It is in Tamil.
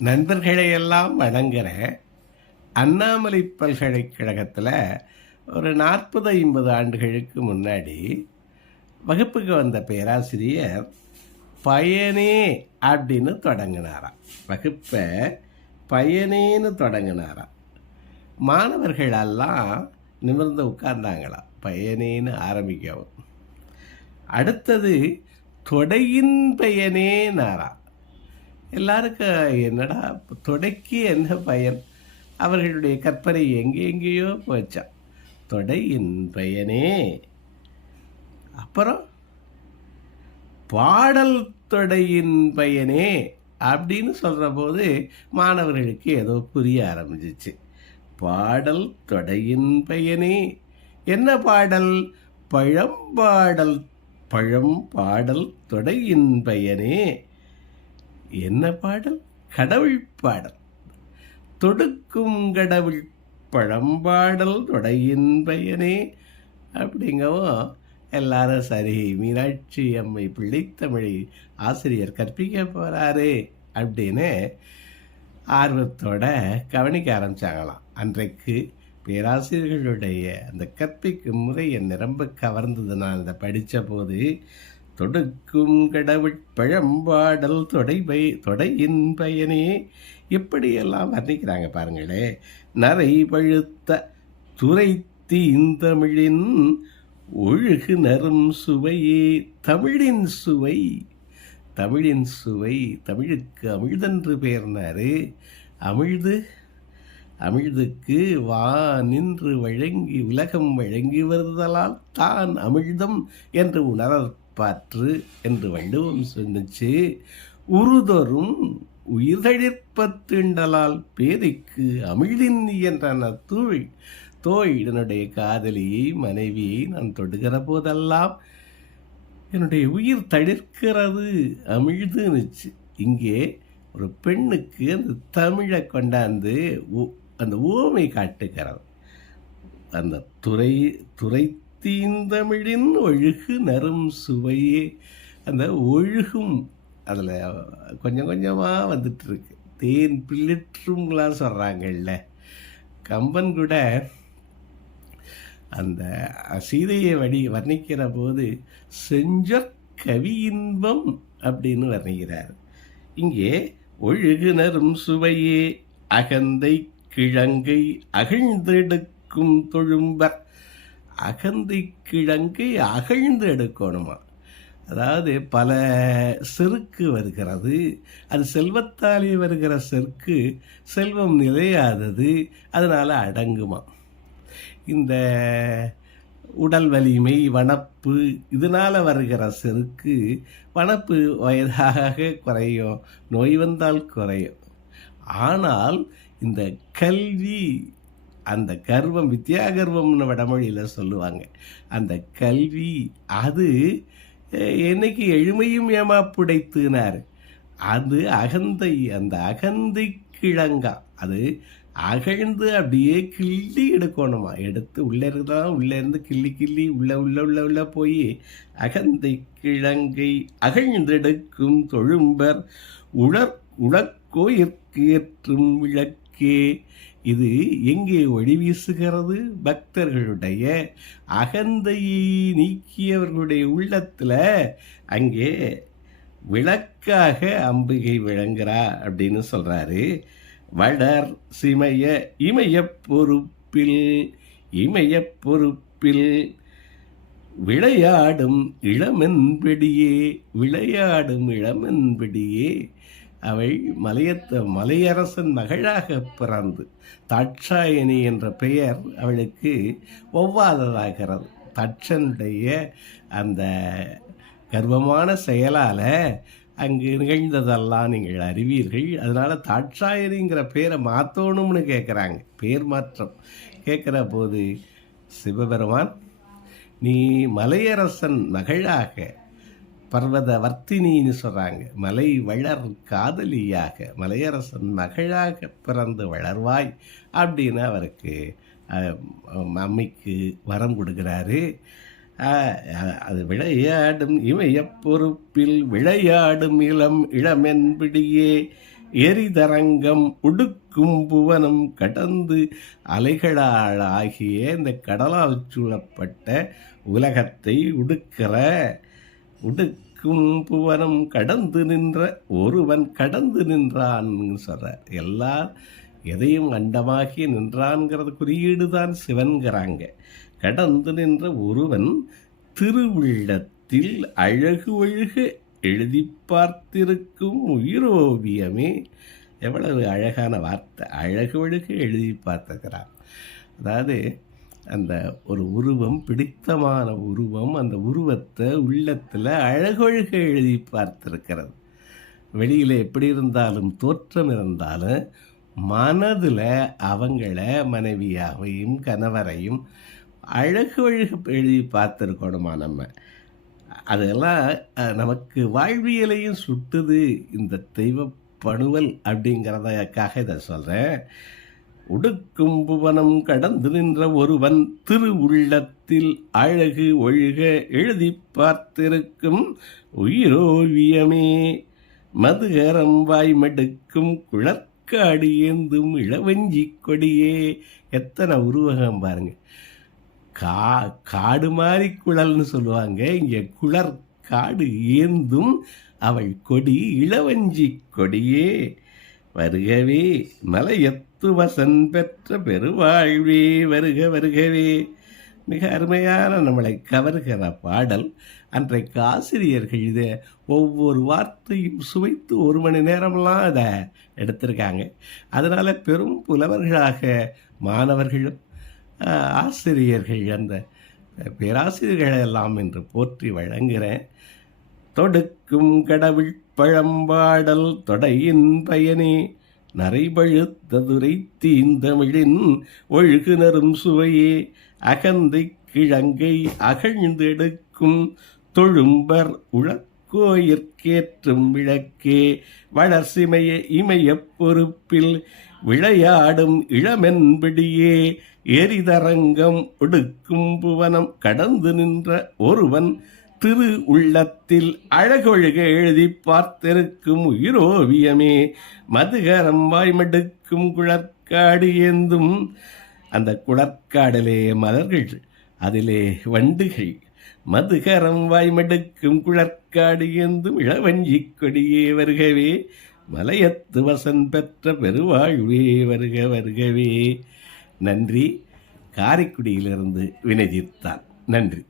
நண்பர்களை எல்லாம் வணங்குற அண்ணாமலை பல்கலைக்கழகத்தில் ஒரு நாற்பது ஐம்பது ஆண்டுகளுக்கு முன்னாடி வகுப்புக்கு வந்த பேராசிரியர் பயனே அப்படின்னு தொடங்கினாராம். வகுப்பை பயனேன்னு தொடங்கினாராம். மாணவர்களெல்லாம் நிமிர்ந்து உட்கார்ந்தாங்களாம். பயனேன்னு ஆரம்பிக்கவும். அடுத்தது தொடையின் பயனே நாரா எல்லாருக்கும் என்னடா தொடைக்கு என்ன பயன்? அவர்களுடைய கற்பனை எங்கே எங்கேயோ போச்சான் தொடையின் பயனே. அப்புறம் பாடல் தொடையின் பயனே அப்படின்னு சொல்கிற போது மாணவர்களுக்கு ஏதோ புரிய ஆரம்பிச்சிச்சு. பாடல் தொடையின் பயனே. என்ன பாடல்? பழம்பாடல் பழம் பாடல் தொடையின் பயனே. என்ன பாடல்? கடவுள் பாடல். தொடுக்கும் கடவுள் பழம்பாடல் தொடையின் பயனே. அப்படிங்கவும் எல்லாரும் சரி மீனாட்சி அம்மை பிள்ளைத்தமிழை ஆசிரியர் கற்பிக்க போகிறாரு அப்படின்னு ஆர்வத்தோட கவனிக்க ஆரம்பிச்சாங்களாம். அன்றைக்கு பேராசிரியர்களுடைய அந்த கற்பிக்கும் முறை என் நிரம்ப கவர்ந்தது நான் அதை படித்த போது தொடுக்கும் கடவுள் பழம்பாடல் தொடைபை தொடையின் பயனே. எப்படியெல்லாம் வர்ணிக்கிறாங்க பாருங்களே. நரை பழுத்த துரைத்தி இந்தமிழின் ஒழுகு நரும் சுவையே. தமிழின் சுவை தமிழின் சுவை தமிழுக்கு அமிழ்தென்று பெயர்னாரு அமிழ்து அமிழ்துக்கு வா நின்று வழங்கி உலகம் வழங்கி வருதலால் தான் அமிழ்தம் என்று பற்று என்று வள்ளுவம் சொன்னிச்சு. உருதொரும் உயிர்தழிற்பத்திண்டலால் பேதைக்கு அமிழ்தின் என்றான தூள் தோய் என்னுடைய காதலியை மனைவியை நான் தொடுகிற போதெல்லாம் என்னுடைய உயிர் தளிர்க்கிறது அமிழ்துன்னுச்சு இங்கே ஒரு பெண்ணுக்கு அந்த தமிழை கொண்டாந்து அந்த ஊமை காட்டுகிறது. அந்த துறை துறை தீந்தமிழின் ஒழுகு நரும் சுவையே. அந்த ஒழுகும் அதில் கொஞ்சம் கொஞ்சமாக வந்துட்டுருக்கு. தேன் பிள்ளிற்றும்லாம் சொல்கிறாங்கல்ல கம்பன் கூட அந்த சீதையை வடி வர்ணிக்கிற போது செஞ்சற் கவி இன்பம் அப்படின்னு வர்ணிக்கிறார். இங்கே ஒழுகுனரும் சுவையே அகந்தை கிழங்கை அகழ்ந்தெடுக்கும் தொழும்பர் அகந்தி கிழங்கை அகழ்ந்து எடுக்கணுமா? அதாவது பல செருக்கு வருகிறது. அது செல்வத்தாலே வருகிற செருக்கு செல்வம் நிலையாதது அதனால் அடங்குமா? இந்த உடல் வலிமை வனப்பு இதனால் வருகிற செருக்கு வனப்பு வயதாக குறையும் நோய் வந்தால் குறையும். ஆனால் இந்த கல்வி அந்த கர்வம் வித்யாகர்வம்னு வடமொழியில் சொல்லுவாங்க. அந்த கல்வி அது என்னைக்கு என்னைக்கு எழுமையும் ஏமாப்புடைத்துனார் அது அகந்தை அந்த அகந்தை கிழங்கா. அது அகழ்ந்து அப்படியே கிள்ளி எடுக்கணுமா? எடுத்து உள்ளே இருந்தால் உள்ளே இருந்து கிள்ளி கிள்ளி உள்ள உள்ள உள்ள உள்ள போய் அகந்தை கிழங்கை அகழ்ந்தெடுக்கும் தொழும்பர் உழற் உழக்கோயிற்கு ஏற்றும் விளக்கே. இது எங்கே ஒளி வீசுகிறது? பக்தர்களுடைய அகந்தையை நீக்கியவர்களுடைய உள்ளத்தில் அங்கே விளக்காக அம்பிகை விளங்குறா அப்படின்னு சொல்கிறாரு வளர் சிமைய இமய பொறுப்பில் இமய பொறுப்பில் விளையாடும் இளமென்படியே விளையாடும் இளமென்படியே அவள் மலையத்த மலையரசன் மகளாக பிறந்து தாட்சாயணி என்ற பெயர் அவளுக்கு ஒவ்வாததாகிறது. தட்சனுடைய அந்த கர்வமான செயலால் அங்கு நிகழ்ந்ததெல்லாம் நீங்கள் அறிவீர்கள். அதனால் தாட்சாயணிங்கிற பேரை மாற்றணும்னு கேட்குறாங்க பேர் மாற்றம். கேட்குற போது சிவபெருமான் நீ மலையரசன் மகளாக பர்வத வர்த்தினின்னு சொல்கிறாங்க மலை வளர் காதலியாக மலையரசன் மகளாக பிறந்து வளர்வாய் அப்படின்னு அவருக்கு அம்மைக்கு வரம் கொடுக்குறாரு. அது விளையாடும் இமய பொறுப்பில் விளையாடும் இளம் இளமென்பிடியே எரிதரங்கம் உடுக்கும் புவனம் கடந்து அலைகளால் ஆகிய இந்த கடலால் சூழப்பட்ட உலகத்தை உடுக்கிற உடுக்கும் புவனம் கடந்து நின்ற ஒருவன் கடந்து நின்றான் சொல்கிற எல்லா எதையும் அண்டமாகி நின்றான்ங்கிறது குறியீடு தான் சிவன்கிறாங்க. கடந்து நின்ற ஒருவன் திருவுள்ளத்தில் அழகு ஒழுகு எழுதி பார்த்திருக்கும் உயிரோவியமே. எவ்வளவு அழகான வார்த்தை. அழகு ஒழுகு எழுதி பார்த்துக்கிறான் அதாவது அந்த ஒரு உருவம் பிடித்தமான உருவம் அந்த உருவத்தை உள்ளத்தில் அழகொழுக எழுதி பார்த்திருக்கிறது. வெளியில் எப்படி இருந்தாலும் தோற்றம் இருந்தாலும் மனதில் அவங்கள மனைவியாவையும் கணவரையும் அழகு எழுதி பார்த்துருக்கணுமா நம்ம. அதெல்லாம் நமக்கு வாழ்வியலையும் சுட்டுது இந்த தெய்வ பணுவல் அப்படிங்கிறதக்காக இதை சொல்கிறேன் உடுக்கும் புவனம் கடந்து நின்ற ஒருவன் திரு உள்ளத்தில் அழகு ஒழுக எழுதி பார்த்திருக்கும் உயிரோவியமே. மதுகரம் வாய்மெடுக்கும் குளக்காடு ஏந்தும் இளவஞ்சி கொடியே. எத்தனை உருவகம் பாருங்க. கா காடு மாதிரி குழல்னு சொல்லுவாங்க. இங்கே குளர் காடு ஏந்தும் அவள் கொடி இளவஞ்சி கொடியே. வருகவே மலையத்து வசன் பெற்ற பெருவாழ்வே வருக வருகவே. மிக அருமையான நம்மளை கவர்கிற பாடல். அன்றைக்கு ஆசிரியர்கள் இதை ஒவ்வொரு வார்த்தையும் சுவைத்து ஒரு மணி நேரம்லாம் அதை எடுத்திருக்காங்க. அதனால் பெரும் புலவர்களாக மாணவர்களும் ஆசிரியர்கள் அந்த பேராசிரியர்களெல்லாம் என்று போற்றி வழங்குகிறேன். தொடுக்கும் கடவுள் பழம்பாடல் தொடையின் பயனே. நரைபழுத்ததுரை தீந்தமிழின் ஒழுகுனரும் சுவையே. அகந்தை கிழங்கை அகழ்ந்தெடுக்கும் தொழும்பர் உழக்கோயிற்கேற்றும் விளக்கே. வளர்சிமைய இமயப் பொறுப்பில் விளையாடும் இளமென்பிடியே எரிதரங்கம் ஒடுக்கும் புவனம் கடந்து நின்ற ஒருவன் திரு உள்ளத்தில் அழகொழுக எழுதி பார்த்திருக்கும் உயிரோவியமே. மதுகரம் வாய்மடுக்கும் குளற்காடு ஏந்தும். அந்த குளற்காடலே மலர்கள் அதிலே வண்டுகள். மதுகரம் வாய்மடுக்கும் குளற்காடு ஏந்தும் இளவஞ்சி கொடியே வருகவே. மலையத்து வசன் பெற்ற பெருவாழ்வே வருக வருகவே. நன்றி. காரைக்குடியிலிருந்து வினைதித்தான் நன்றி.